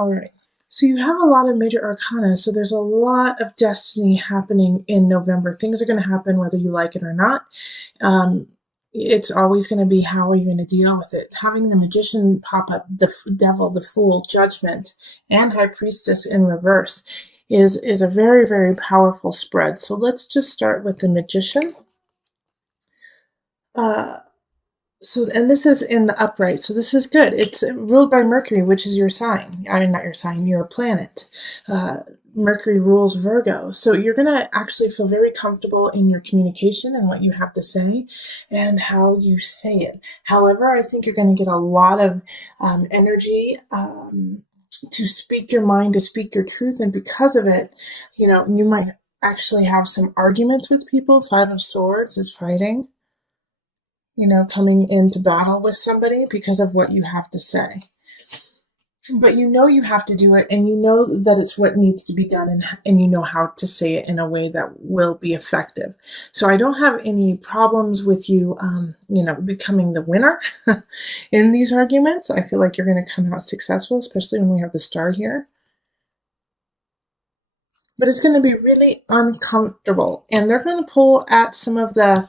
All right. So you have a lot of major arcana, so there's a lot of destiny happening in November. Things are going to happen whether you like it or not. It's always going to be how are you going to deal with it. Having the Magician pop up, the Devil, the Fool, Judgment, and High Priestess in reverse is a very, very powerful spread. So let's just start with the Magician. And this is in the upright, so this is good. It's ruled by Mercury, which is your sign. Not your sign, your planet. Mercury rules Virgo. So you're going to actually feel very comfortable in your communication and what you have to say and how you say it. However, I think you're going to get a lot of energy to speak your mind, to speak your truth. And because of it, you might actually have some arguments with people. Five of Swords is fighting. Coming into battle with somebody because of what you have to say. But you have to do it, and you know that it's what needs to be done, and you know how to say it in a way that will be effective. So I don't have any problems with you, becoming the winner in these arguments. I feel like you're going to come out successful, especially when we have the star here. But it's going to be really uncomfortable, and they're going to pull at some of the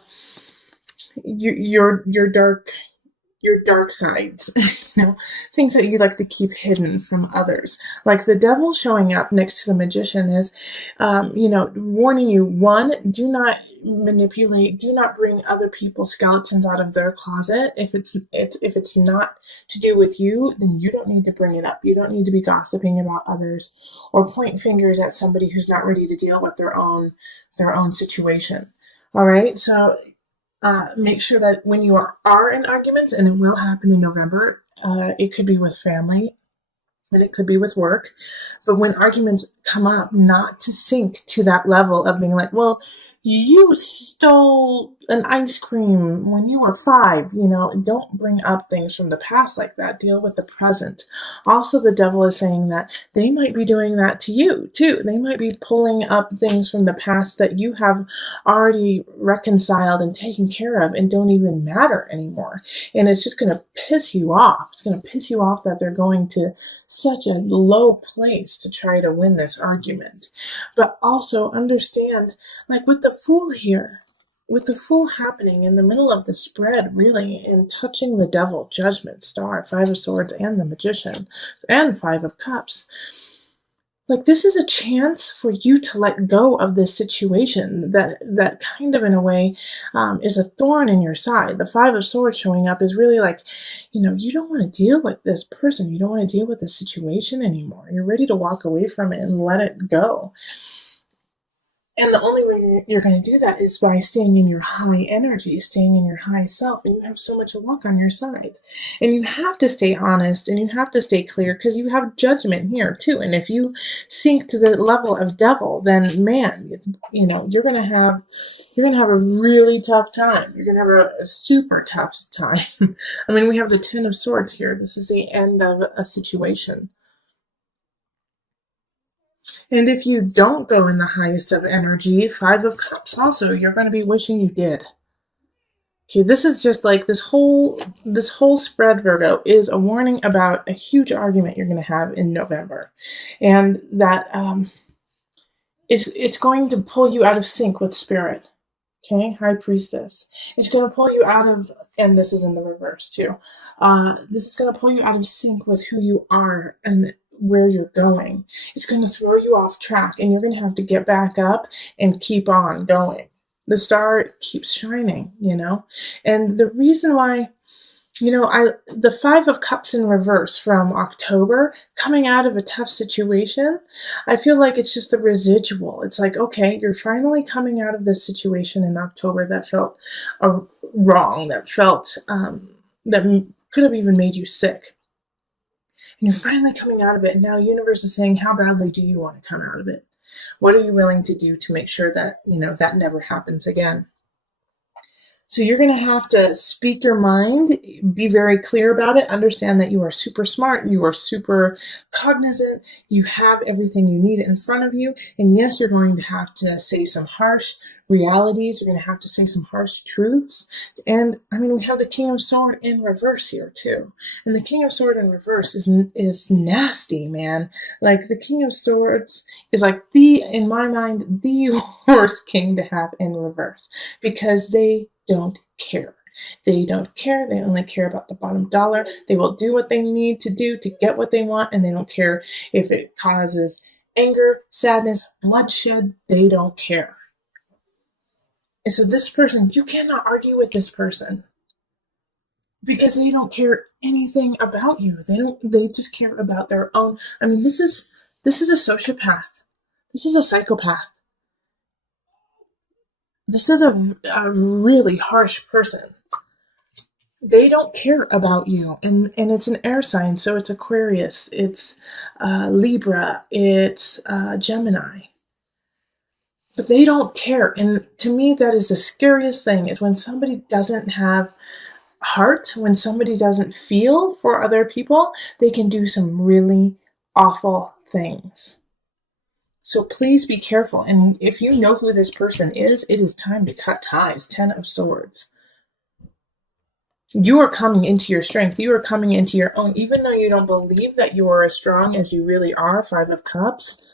your dark sides, things that you like to keep hidden from others. Like the Devil showing up next to the Magician is, warning you, one, do not manipulate, do not bring other people's skeletons out of their closet. If it's not to do with you, then you don't need to bring it up. You don't need to be gossiping about others or point fingers at somebody who's not ready to deal with their own situation. All right, so make sure that when you are in arguments, and it will happen in November, it could be with family and it could be with work, but when arguments come up, not to sink to that level of being like, well, you stole an ice cream when you were 5, don't bring up things from the past like that. Deal with the present. Also, the Devil is saying that they might be doing that to you too. They might be pulling up things from the past that you have already reconciled and taken care of and don't even matter anymore. And it's just going to piss you off. It's going to piss you off that they're going to such a low place to try to win this argument. But also understand, like with the Fool here, with the Fool happening in the middle of the spread, really, and touching the Devil, Judgment, Star, Five of Swords, and the Magician, and Five of Cups. Like, this is a chance for you to let go of this situation that kind of, in a way, is a thorn in your side. The Five of Swords showing up is really like, you don't want to deal with this person. You don't want to deal with the situation anymore. You're ready to walk away from it and let it go. And the only way you're going to do that is by staying in your high energy, staying in your high self, and you have so much luck on your side. And you have to stay honest, and you have to stay clear, because you have Judgment here too. And if you sink to the level of Devil, then man, you're going to have a really tough time. You're going to have a super tough time. I mean, we have the Ten of Swords here. This is the end of a situation. And if you don't go in the highest of energy, Five of Cups also, you're going to be wishing you did. Okay, this is just like this whole spread, Virgo, is a warning about a huge argument you're going to have in November. And that it's going to pull you out of sync with spirit. Okay, High Priestess. It's going to pull you out of, and this is in the reverse too, this is going to pull you out of sync with who you are and where you're going. It's going to throw you off track, and you're going to have to get back up and keep on going. The star keeps shining, and the reason why, the Five of Cups in reverse from October, coming out of a tough situation, I feel like it's just a residual. It's like, okay, you're finally coming out of this situation in October that felt wrong, that felt, that could have even made you sick. And you're finally coming out of it, and now universe is saying, how badly do you want to come out of it? What are you willing to do to make sure that, that never happens again? So you're going to have to speak your mind, be very clear about it, understand that you are super smart, you are super cognizant, you have everything you need in front of you. And yes, you're going to have to say some harsh realities. You're going to have to say some harsh truths. And I mean, we have the King of Sword in reverse here too. And the King of Sword in reverse is nasty, man. Like the King of Swords is like in my mind, the worst king to have in reverse because they don't care. They don't care. They only care about the bottom dollar. They will do what they need to do to get what they want, and they don't care if it causes anger, sadness, bloodshed. They don't care. And so this person, you cannot argue with this person because they don't care anything about you. They just care about their own. I mean, this is a sociopath. This is a psychopath. This is a really harsh person. They don't care about you, and it's an air sign, so it's Aquarius, it's Libra, it's Gemini, but they don't care. And to me, that is the scariest thing, is when somebody doesn't have heart, when somebody doesn't feel for other people, they can do some really awful things. So please be careful, and if you know who this person is, it is time to cut ties. 10 of Swords. You are coming into your strength. You are coming into your own, even though you don't believe that you are as strong as you really are. 5 of Cups.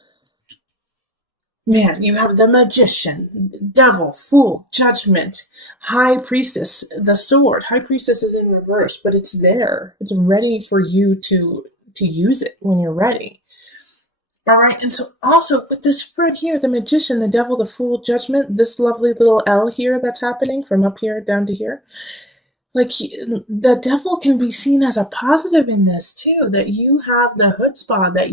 Man, you have the Magician, Devil, Fool, Judgment, High Priestess, the Sword. High Priestess is in reverse, but it's there. It's ready for you to use it when you're ready. All right, and so also with this spread here, the Magician, the Devil, the Fool, Judgment, this lovely little L here that's happening from up here down to here. Like, the devil can be seen as a positive in this too, that you have the chutzpah, that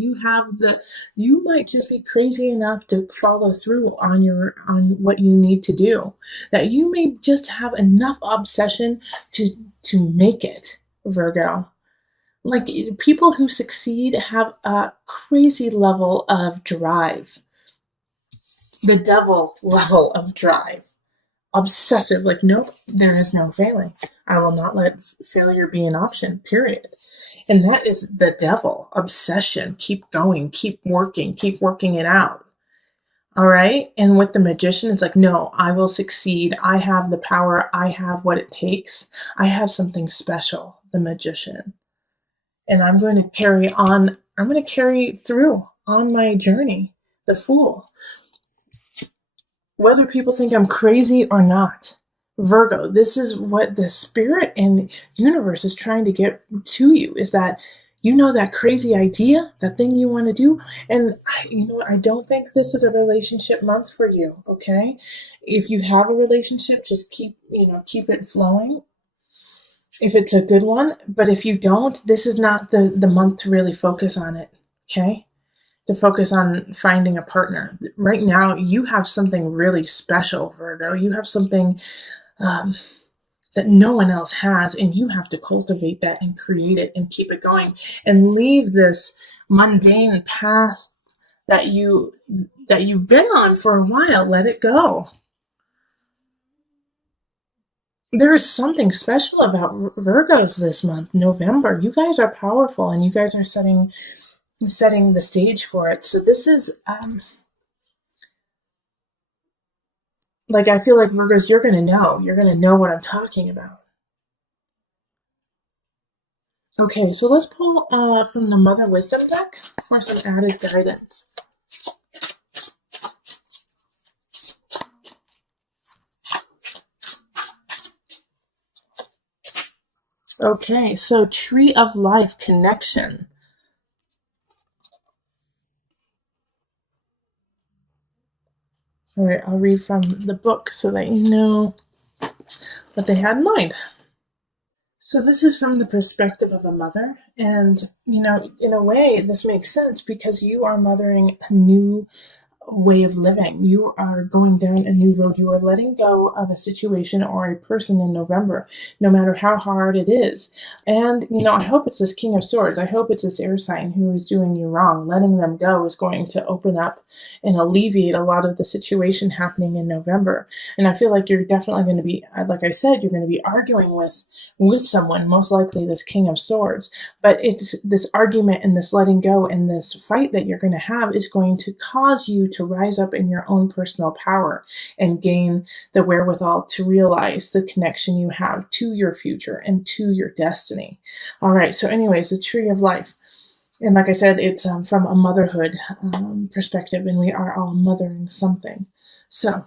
you might just be crazy enough to follow through on what you need to do, that you may just have enough obsession to make it, Virgo. Like, people who succeed have a crazy level of drive, the devil level of drive. Obsessive, like, nope, there is no failing. I will not let failure be an option, period. And that is the devil. Obsession. Keep going, keep working it out. All right? And with the Magician, it's like, no, I will succeed. I have the power. I have what it takes. I have something special, the Magician. And I'm going to carry through on my journey, the Fool. Whether people think I'm crazy or not, Virgo, this is what the spirit and universe is trying to get to you, is that you know that crazy idea, that thing you want to do. And I don't think this is a relationship month for you, okay? If you have a relationship, just keep it flowing if it's a good one. But if you don't, this is not the month to really focus on it, okay? To focus on finding a partner. Right now, you have something really special, Virgo. You have something that no one else has, and you have to cultivate that and create it and keep it going and leave this mundane path that you've been on for a while. Let it go. There is something special about Virgos this month, November. You guys are powerful, and you guys are setting the stage for it. So this is like, I feel like, Virgos, you're gonna know what I'm talking about. Okay, so let's pull from the Mother Wisdom deck for some added guidance. Okay, so Tree of Life connection. All right, I'll read from the book so that you know what they had in mind. So this is from the perspective of a mother, and in a way, this makes sense because you are mothering a new way of living. You are going down a new road. You are letting go of a situation or a person in November, no matter how hard it is. And, I hope it's this King of Swords. I hope it's this air sign who is doing you wrong. Letting them go is going to open up and alleviate a lot of the situation happening in November. And I feel like you're definitely going to be, like I said, you're going to be arguing with someone, most likely this King of Swords. But it's this argument and this letting go and this fight that you're going to have is going to cause you to rise up in your own personal power and gain the wherewithal to realize the connection you have to your future and to your destiny. All right. So anyways, the Tree of Life. And like I said, it's from a motherhood perspective, and we are all mothering something. So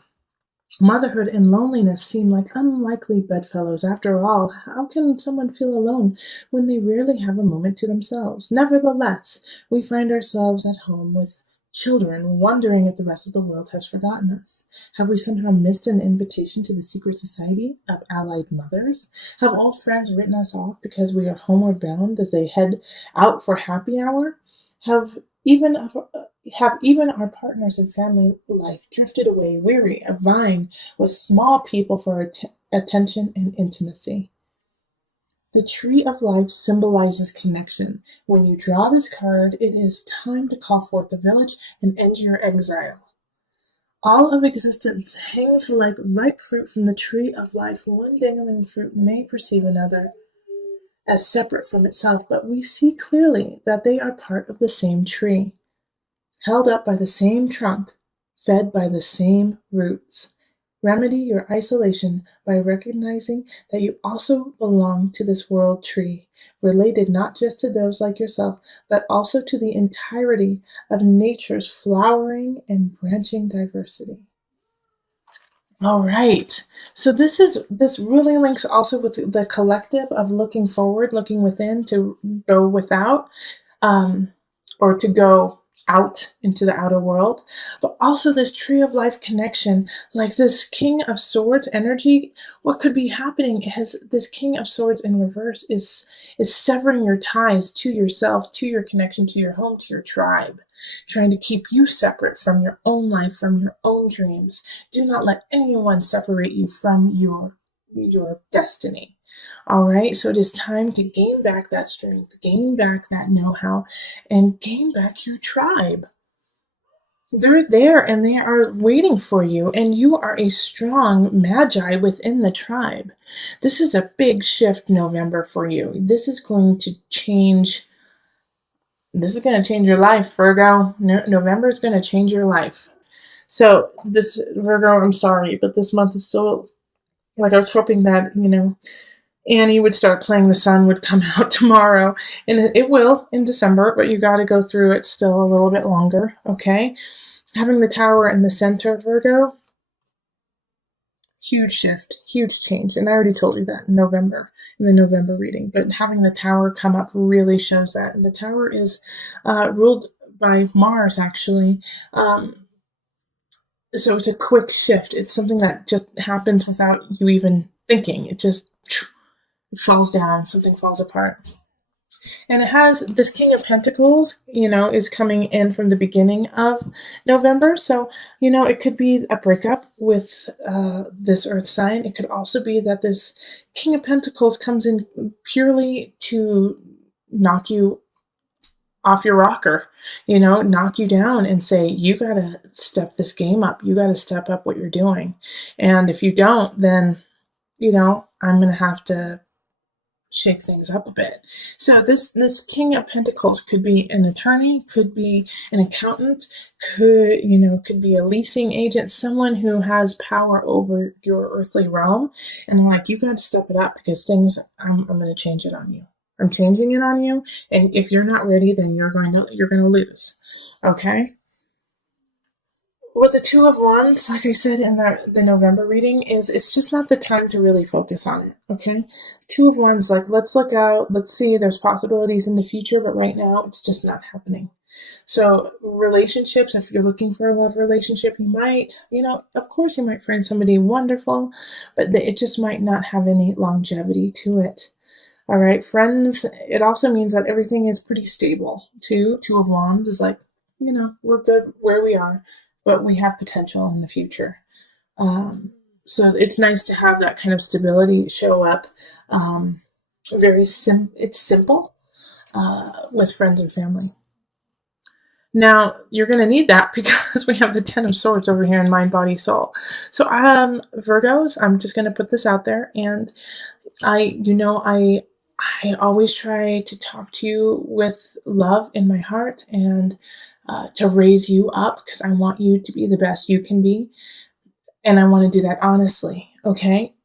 motherhood and loneliness seem like unlikely bedfellows. After all, how can someone feel alone when they rarely have a moment to themselves? Nevertheless, we find ourselves at home with children, wondering if the rest of the world has forgotten us. Have we somehow missed an invitation to the secret society of allied mothers? Have old friends written us off because we are homeward bound as they head out for happy hour? Have even our partners in family life drifted away, weary of vying with small people for attention and intimacy? The Tree of Life symbolizes connection. When you draw this card, it is time to call forth the village and end your exile. All of existence hangs like ripe fruit from the Tree of Life. One dangling fruit may perceive another as separate from itself, but we see clearly that they are part of the same tree, held up by the same trunk, fed by the same roots. Remedy your isolation by recognizing that you also belong to this world tree, related not just to those like yourself, but also to the entirety of nature's flowering and branching diversity. All right. So this really links also with the collective of looking forward, looking within to go without, or to go out into the outer world, but also this Tree of Life connection, like this King of Swords energy. What could be happening is this King of Swords in reverse is severing your ties to yourself, to your connection, to your home, to your tribe, trying to keep you separate from your own life, from your own dreams. Do not let anyone separate you from your destiny. All right, so it is time to gain back that strength, gain back that know-how, and gain back your tribe. They're there and they are waiting for you, and you are a strong magi within the tribe. This is a big shift November for you. This is going to change your life, Virgo. November is going to change your life. So this, Virgo, I'm sorry, but this month is still, like, I was hoping that, Annie would start playing The Sun would come out tomorrow, and it will in December, but you got to go through it still a little bit longer, okay? Having the Tower in the center, Virgo, huge shift, huge change, and I already told you that in the November reading, but having the Tower come up really shows that, and the Tower is ruled by Mars, actually. So it's a quick shift. It's something that just happens without you even thinking. It just falls down, something falls apart. And it has this King of Pentacles, is coming in from the beginning of November. So, it could be a breakup with this earth sign. It could also be that this King of Pentacles comes in purely to knock you off your rocker, knock you down and say, you got to step this game up. You got to step up what you're doing. And if you don't, then, I'm going to have to shake things up a bit. So this King of Pentacles could be an attorney, could be an accountant, could be a leasing agent, someone who has power over your earthly realm. And like, you got to step it up because I'm going to change it on you. I'm changing it on you. And if you're not ready, then you're going to lose. Okay. With the Two of Wands, like I said in the November reading, it's just not the time to really focus on it, okay? Two of Wands, like, let's look out, let's see, there's possibilities in the future, but right now, it's just not happening. So, relationships, if you're looking for a love relationship, you might, of course you might find somebody wonderful, but it just might not have any longevity to it. All right, friends, it also means that everything is pretty stable, too. Two of Wands is like, we're good where we are. but we have potential in the future. So it's nice to have that kind of stability show up. It's simple with friends and family. Now, you're going to need that because we have the Ten of Swords over here in Mind, Body, Soul. So, Virgos, I'm just going to put this out there. And I always try to talk to you with love in my heart and to raise you up because I want you to be the best you can be. And I want to do that honestly, okay?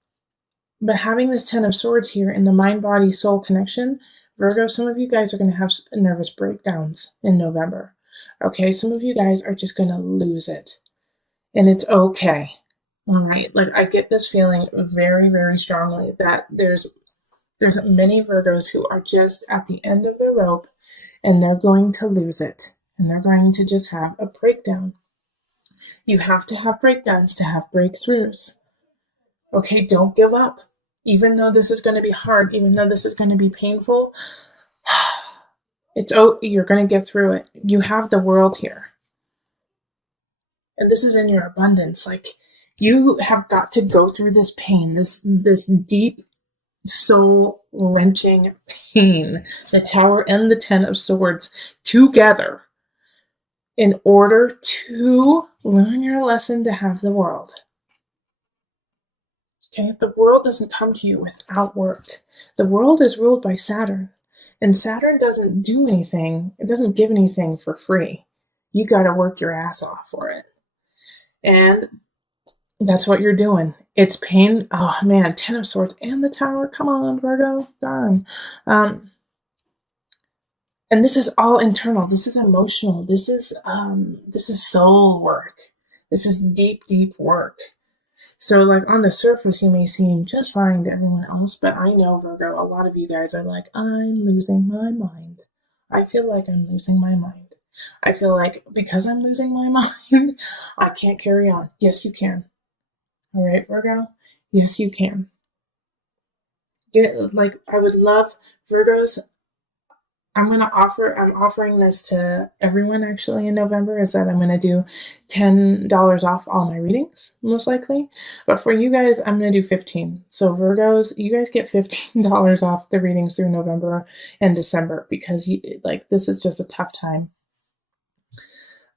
But having this Ten of Swords here in the Mind, Body, Soul connection, Virgo, some of you guys are going to have nervous breakdowns in November. Okay, some of you guys are just going to lose it. And it's okay. All right, like I get this feeling very, very strongly that there's many Virgos who are just at the end of the rope and they're going to lose it. And they're going to just have a breakdown. You have to have breakdowns to have breakthroughs. Okay, don't give up. Even though this is going to be hard, even though this is going to be painful, you're going to get through it. You have the world here. And this is in your abundance. Like, you have got to go through this pain, this deep, soul-wrenching pain, the Tower and the Ten of Swords together in order to learn your lesson to have the world. Okay, the world doesn't come to you without work. The world is ruled by Saturn. And Saturn doesn't do anything. It doesn't give anything for free. You got to work your ass off for it. And that's what you're doing. It's pain. Oh, man. Ten of Swords and the Tower. Come on, Virgo. Darn. And this is all internal. This is emotional. This is soul work. This is deep, deep work. So, like, on the surface, you may seem just fine to everyone else, but I know, Virgo, a lot of you guys are like, I'm losing my mind. I feel like I'm losing my mind. I feel like because I'm losing my mind, I can't carry on. Yes, you can. All right, Virgo? Yes, you can. I would love, Virgos, I'm offering this to everyone actually in November, is that I'm going to do $10 off all my readings, most likely. But for you guys, I'm going to do 15. So Virgos, you guys get $15 off the readings through November and December because this is just a tough time.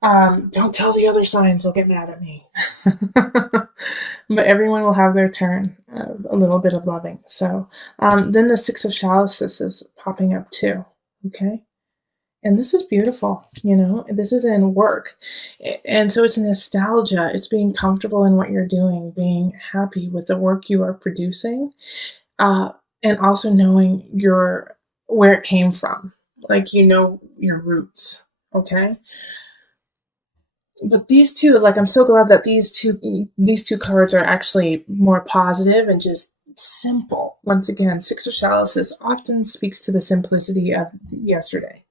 Don't tell the other signs, they'll get mad at me. But everyone will have their turn of a little bit of loving. So then the Six of Chalices is popping up too. Okay. And this is beautiful, this is in work. And so it's nostalgia. It's being comfortable in what you're doing, being happy with the work you are producing, and also knowing where it came from. Like, your roots. Okay. But these two, I'm so glad that these two cards are actually more positive and just simple. Once again, Six of Chalices often speaks to the simplicity of yesterday.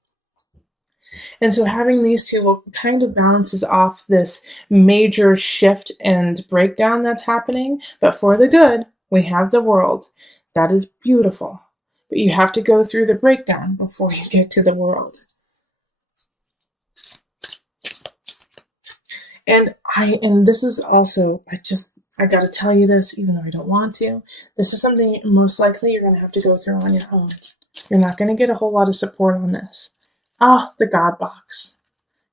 And so having these two will kind of balances off this major shift and breakdown that's happening. But for the good, we have the world. That is beautiful. But you have to go through the breakdown before you get to the world. And this is also, I got to tell you this, even though I don't want to. This is something most likely you're going to have to go through on your own. You're not going to get a whole lot of support on this. The God box.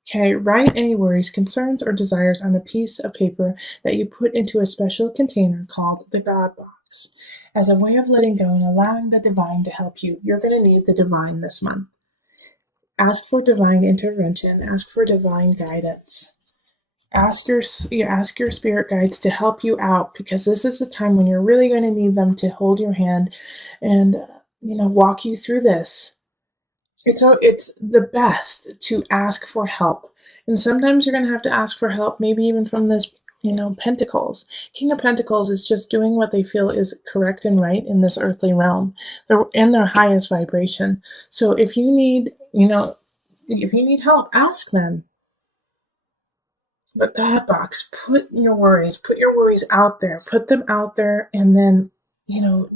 Okay, write any worries, concerns, or desires on a piece of paper that you put into a special container called the God box. As a way of letting go and allowing the divine to help you, you're going to need the divine this month. Ask for divine intervention. Ask for divine guidance. Ask your spirit guides to help you out, because this is the time when you're really going to need them to hold your hand and walk you through this. It's the best to ask for help, and sometimes you're going to have to ask for help, maybe even from this Pentacles. King of Pentacles is just doing what they feel is correct and right in this earthly realm. They're in their highest vibration. So if you need help, ask them. But God box, put your worries out there, put them out there, and then,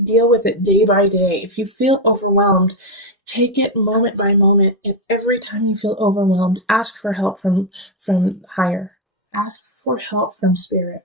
deal with it day by day. If you feel overwhelmed, take it moment by moment. And every time you feel overwhelmed, ask for help from higher. ask for help from Spirit.